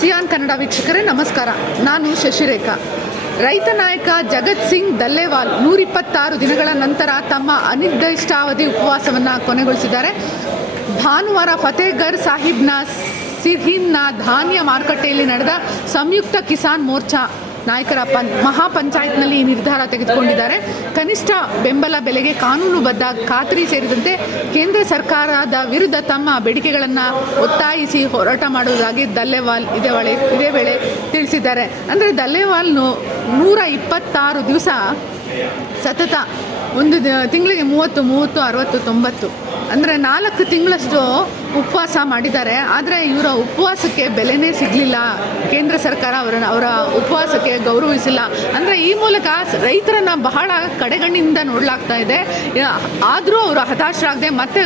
Xi'an Kannada ವೀಕ್ಷಕರೇ ನಮಸ್ಕಾರ. ನಾನು ಶಶಿರೇಖಾ. ರೈತ ನಾಯಕ ಜಗತ್ ಸಿಂಗ್ ದಲ್ಲೇವಾಲ್ 126 ದಿನಗಳ ನಂತರ ತಮ್ಮ ಅನಿರ್ದಿಷ್ಟಾವಧಿ ಉಪವಾಸವನ್ನು ಕೊನೆಗೊಳಿಸಿದ್ದಾರೆ. ಭಾನುವಾರ ಫತೇಗರ್ ಸಾಹಿಬ್ನ ಸಿರ್ಹಿನ್ನ ಧಾನ್ಯ ಮಾರುಕಟ್ಟೆಯಲ್ಲಿ ನಡೆದ ಸಂಯುಕ್ತ ಕಿಸಾನ್ ಮೋರ್ಚಾ ನಾಯಕರ ಮಹಾಪಂಚಾಯತ್ನಲ್ಲಿ ಈ ನಿರ್ಧಾರ ತೆಗೆದುಕೊಂಡಿದ್ದಾರೆ. ಕನಿಷ್ಠ ಬೆಂಬಲ ಬೆಲೆಗೆ ಕಾನೂನುಬದ್ಧ ಖಾತ್ರಿ ಸೇರಿದಂತೆ ಕೇಂದ್ರ ಸರ್ಕಾರದ ವಿರುದ್ಧ ತಮ್ಮ ಬೇಡಿಕೆಗಳನ್ನು ಒತ್ತಾಯಿಸಿ ಹೋರಾಟ ಮಾಡುವುದಾಗಿ ದಲ್ಲೇವಾಲ್ ಇದೇ ವೇಳೆ ತಿಳಿಸಿದ್ದಾರೆ. ಅಂದರೆ ದಲ್ಲೇವಾಲ್ 126 ದಿವಸ ಸತತ ಒಂದು ತಿಂಗಳಿಗೆ 30, 60, 90 ಅಂದರೆ 4 ತಿಂಗಳಷ್ಟು ಉಪವಾಸ ಮಾಡಿದ್ದಾರೆ. ಆದರೆ ಇವರ ಉಪವಾಸಕ್ಕೆ ಬೆಲೆನೇ ಸಿಗಲಿಲ್ಲ. ಕೇಂದ್ರ ಸರ್ಕಾರ ಅವರ ಉಪವಾಸಕ್ಕೆ ಗೌರವಿಸಿಲ್ಲ. ಅಂದರೆ ಈ ಮೂಲಕ ರೈತರನ್ನು ಬಹಳ ಕಡೆಗಣ್ಣಿನಿಂದ ನೋಡಲಾಗ್ತಾ ಇದೆ. ಆದರೂ ಅವರು ಹತಾಶರಾಗದೆ ಮತ್ತೆ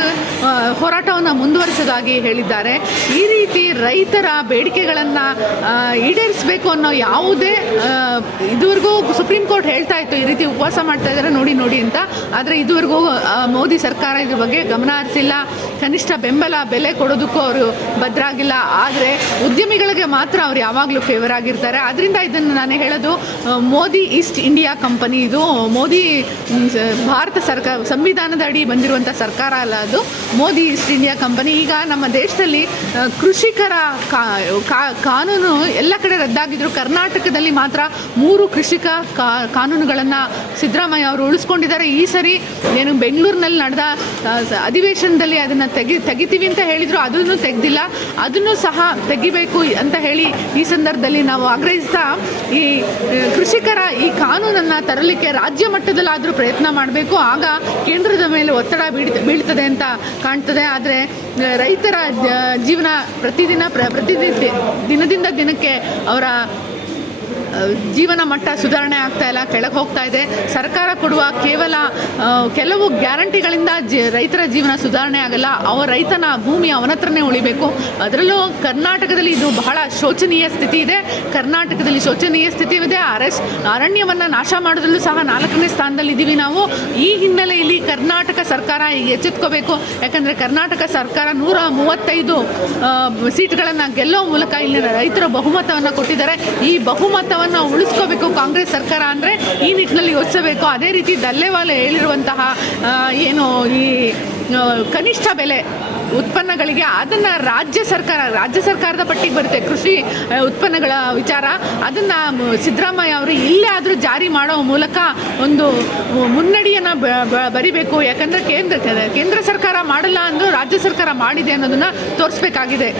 ಹೋರಾಟವನ್ನು ಮುಂದುವರಿಸೋದಾಗಿ ಹೇಳಿದ್ದಾರೆ. ಈ ರೀತಿ ರೈತರ ಬೇಡಿಕೆಗಳನ್ನು ಈಡೇರಿಸಬೇಕು ಅನ್ನೋ ಯಾವುದೇ ಇದುವರೆಗೂ ಸುಪ್ರೀಂ ಕೋರ್ಟ್ ಹೇಳ್ತಾ ಇತ್ತು ಈ ರೀತಿ ಉಪವಾಸ ಮಾಡ್ತಾ ಇದ್ದಾರೆ ನೋಡಿ ಅಂತ. ಆದರೆ ಇದುವರೆಗೂ ಮೋದಿ ಸರ್ಕಾರ ಇದ್ರ ಬಗ್ಗೆ ಗಮನ ಹರಿಸಿಲ್ಲ. ಕನಿಷ್ಠ ಬೆಂಬಲ ಬೆಲೆ ಕೊಡೋದಕ್ಕೂ ಅವರು ಬದ್ಧರಾಗಿಲ್ಲ. ಆದರೆ ಉದ್ಯಮಿಗಳಿಗೆ ಮಾತ್ರ ಅವ್ರು ಯಾವಾಗಲೂ ಫೇವರ್ ಆಗಿರ್ತಾರೆ. ಅದರಿಂದ ಇದನ್ನು ನಾನು ಹೇಳೋದು, ಮೋದಿ ಈಸ್ಟ್ ಇಂಡಿಯಾ ಕಂಪನಿ, ಇದು ಮೋದಿ ಭಾರತ ಸರ್ಕಾರ ಸಂವಿಧಾನದ ಅಡಿ ಬಂದಿರುವಂಥ ಸರ್ಕಾರ ಅಲ್ಲ, ಅದು ಮೋದಿ ಈಸ್ಟ್ ಇಂಡಿಯಾ ಕಂಪನಿ. ಈಗ ನಮ್ಮ ದೇಶದಲ್ಲಿ ಕೃಷಿಕರ ಕಾನೂನು ಎಲ್ಲ ಕಡೆ ರದ್ದಾಗಿದ್ರು. ಕರ್ನಾಟಕದಲ್ಲಿ ಮಾತ್ರ 3 ಕೃಷಿಕ ಕಾನೂನುಗಳನ್ನು ಸಿದ್ದರಾಮಯ್ಯ ಅವರು ಉಳಿಸ್ಕೊಂಡಿದ್ದಾರೆ. ಈ ಸರಿ ಏನು ಬೆಂಗಳೂರಿನಲ್ಲಿ ನಡೆದ ಅಧಿವೇಶನದಲ್ಲಿ ಅದನ್ನು ತೆಗಿತೀವಿ ಅಂತ ಹೇಳಿದ್ರು, ಅದನ್ನು ತೆಗೆದಿಲ್ಲ. ಅದನ್ನು ಸಹ ತೆಗಿಬೇಕು ಅಂತ ಹೇಳಿ ಈ ಸಂದರ್ಭದಲ್ಲಿ ನಾವು ಆಗ್ರಹಿಸ್ತಾ ಈ ಕೃಷಿಕರ ಈ ಕಾನೂನನ್ನು ತರಲಿಕ್ಕೆ ರಾಜ್ಯ ಮಟ್ಟದಲ್ಲಾದರೂ ಪ್ರಯತ್ನ ಮಾಡಬೇಕು. ಆಗ ಕೇಂದ್ರದ ಮೇಲೆ ಒತ್ತಡ ಬೀಳ್ತದೆ ಅಂತ ಕಾಣ್ತದೆ. ಆದರೆ ರೈತರ ಜೀವನ ದಿನದಿಂದ ದಿನಕ್ಕೆ ಅವರ ಜೀವನ ಮಟ್ಟ ಸುಧಾರಣೆ ಆಗ್ತಾ ಇಲ್ಲ, ಕೆಳಗೆ ಹೋಗ್ತಾ ಇದೆ. ಸರ್ಕಾರ ಕೊಡುವ ಕೆಲವು ಗ್ಯಾರಂಟಿಗಳಿಂದ ರೈತರ ಜೀವನ ಸುಧಾರಣೆ ಆಗಲ್ಲ. ರೈತನ ಭೂಮಿ ಅವನ ಹತ್ರನೇ ಉಳಿಬೇಕು. ಅದರಲ್ಲೂ ಕರ್ನಾಟಕದಲ್ಲಿ ಇದು ಬಹಳ ಶೋಚನೀಯ ಸ್ಥಿತಿ ಇದೆ. ಕರ್ನಾಟಕದಲ್ಲಿ ಶೋಚನೀಯ ಸ್ಥಿತಿ ಇದೆ. ಅರಣ್ಯವನ್ನು ನಾಶ ಮಾಡೋದ್ರಲ್ಲೂ ಸಹ 4ನೇ ಸ್ಥಾನದಲ್ಲಿ ಇದ್ದೀವಿ ನಾವು. ಈ ಹಿನ್ನೆಲೆಯಲ್ಲಿ ಕರ್ನಾಟಕ ಸರ್ಕಾರ ಈಗ ಎಚ್ಚೆತ್ಕೋಬೇಕು. ಯಾಕಂದರೆ ಕರ್ನಾಟಕ ಸರ್ಕಾರ 135 ಸೀಟ್ಗಳನ್ನು ಗೆಲ್ಲೋ ಮೂಲಕ ಇಲ್ಲಿ ರೈತರ ಬಹುಮತವನ್ನು ಕೊಟ್ಟಿದ್ದಾರೆ. ಈ ಬಹುಮತವನ್ನು ಉಳಿಸ್ಕೋಬೇಕು ಕಾಂಗ್ರೆಸ್ ಸರ್ಕಾರ. ಅಂದರೆ ಈ ನಿಟ್ಟಿನಲ್ಲಿ ಯೋಚಿಸಬೇಕು. ಅದೇ ರೀತಿ ದಲ್ಲೇವಾಲ್ ಹೇಳಿರುವಂತಹ ಏನು ಈ ಕನಿಷ್ಠ ಬೆಲೆ ಉತ್ಪನ್ನಗಳಿಗೆ ಅದನ್ನು ರಾಜ್ಯ ಸರ್ಕಾರದ ಪಟ್ಟಿಗೆ ಬರುತ್ತೆ. ಕೃಷಿ ಉತ್ಪನ್ನಗಳ ವಿಚಾರ ಅದನ್ನು ಸಿದ್ದರಾಮಯ್ಯ ಅವರು ಇಲ್ಲೇ ಆದರೂ ಜಾರಿ ಮಾಡೋ ಮೂಲಕ ಒಂದು ಮುನ್ನಡಿಯನ್ನು ಬರಿಬೇಕು. ಯಾಕಂದರೆ ಕೇಂದ್ರ ಸರ್ಕಾರ ಮಾಡಲ್ಲ ಅಂದರೂ ರಾಜ್ಯ ಸರ್ಕಾರ ಮಾಡಿದೆ ಅನ್ನೋದನ್ನು ತೋರಿಸ್ಬೇಕಾಗಿದೆ.